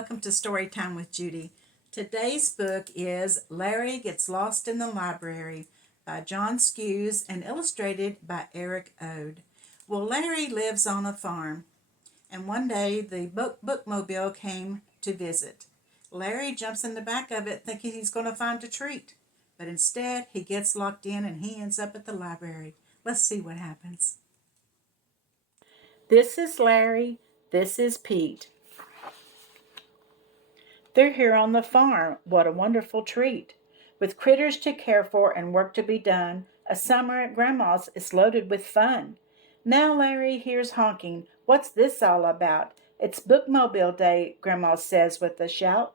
welcome to Story Time with Judy. Today's book is Larry Gets Lost in the Library by John Skews and illustrated by Eric Ode. Well, Larry lives on a farm, and one day the bookmobile came to visit. Larry jumps in the back of it thinking he's going to find a treat, but instead he gets locked in and he ends up at the library. Let's see what happens. This is Larry. This is Pete. They're here on the farm. What a wonderful treat. With critters to care for and work to be done, a summer at Grandma's is loaded with fun. Now Larry hears honking. What's this all about? It's bookmobile day, Grandma says with a shout.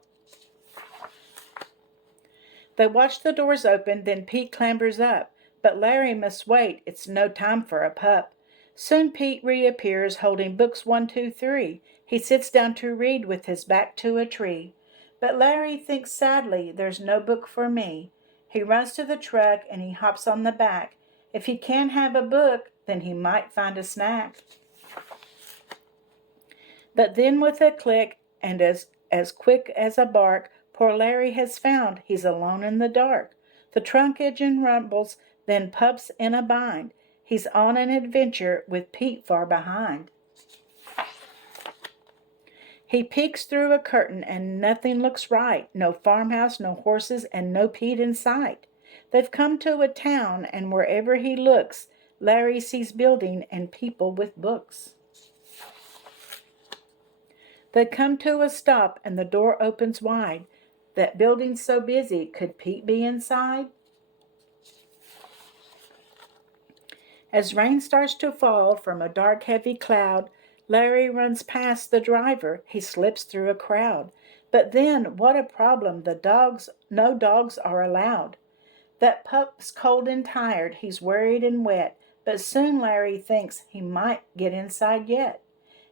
They watch the doors open, then Pete clambers up. But Larry must wait. It's no time for a pup. Soon Pete reappears, holding books 1, 2, 3. He sits down to read with his back to a tree. But Larry thinks sadly, there's no book for me. He runs to the truck and he hops on the back. If he can't have a book, then he might find a snack. But then with a click and as quick as a bark, poor Larry has found he's alone in the dark. The trunk engine rumbles, then pups in a bind. He's on an adventure with Pete far behind. He peeks through a curtain and nothing looks right. No farmhouse, no horses, and no Pete in sight. They've come to a town, and wherever he looks, Larry sees building and people with books. They come to a stop, and the door opens wide. That building's so busy, could Pete be inside? As rain starts to fall from a dark, heavy cloud, Larry runs past the driver. He slips through a crowd. But then, what a problem. No dogs are allowed. That pup's cold and tired. He's worried and wet. But soon Larry thinks he might get inside yet.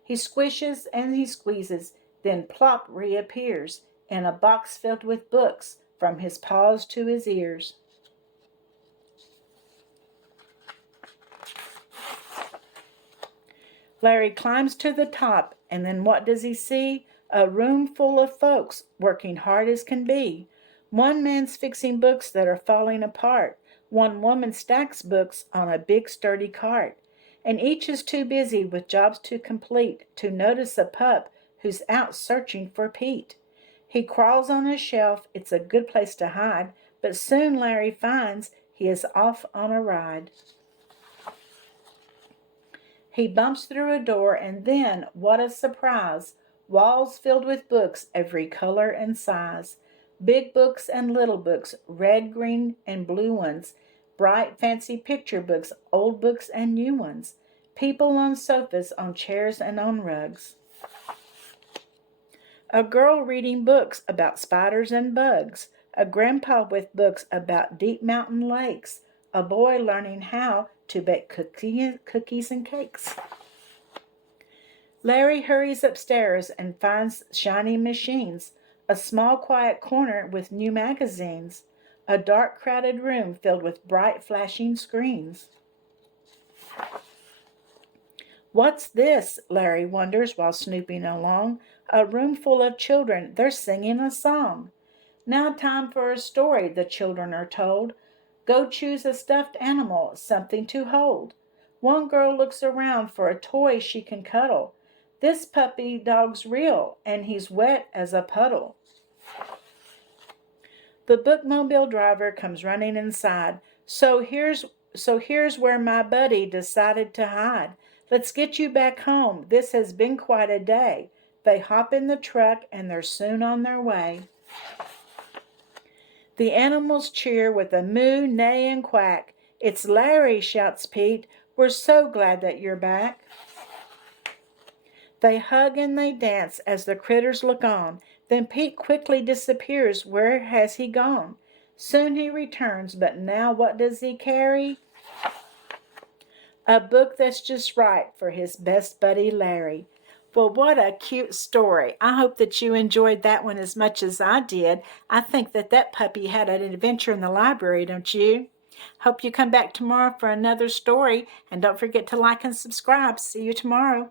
He squishes and he squeezes. Then plop reappears in a box filled with books from his paws to his ears. Larry climbs to the top, and then what does he see? A room full of folks working hard as can be. One man's fixing books that are falling apart. One woman stacks books on a big sturdy cart. And each is too busy with jobs to complete to notice a pup who's out searching for Pete. He crawls on a shelf. It's a good place to hide, but soon Larry finds he is off on a ride. He bumps through a door, and then, what a surprise! Walls filled with books, every color and size. Big books and little books, red, green, and blue ones. Bright, fancy picture books, old books and new ones. People on sofas, on chairs, and on rugs. A girl reading books about spiders and bugs. A grandpa with books about deep mountain lakes. A boy learning how to bake cookies and cakes. Larry hurries upstairs and finds shiny machines, a small quiet corner with new magazines, a dark crowded room filled with bright flashing screens. What's this? Larry wonders while snooping along. A room full of children, they're singing a song. Now time for a story, the children are told. Go choose a stuffed animal, something to hold. One girl looks around for a toy she can cuddle. This puppy dog's real, and he's wet as a puddle. The bookmobile driver comes running inside. So here's where my buddy decided to hide. Let's get you back home. This has been quite a day. They hop in the truck, and they're soon on their way. The animals cheer with a moo, neigh, and quack. It's Larry, shouts Pete. We're so glad that you're back. They hug and they dance as the critters look on. Then Pete quickly disappears. Where has he gone? Soon he returns, but now what does he carry? A book that's just right for his best buddy Larry. Well, what a cute story. I hope that you enjoyed that one as much as I did. I think that puppy had an adventure in the library, don't you? Hope you come back tomorrow for another story. And don't forget to like and subscribe. See you tomorrow.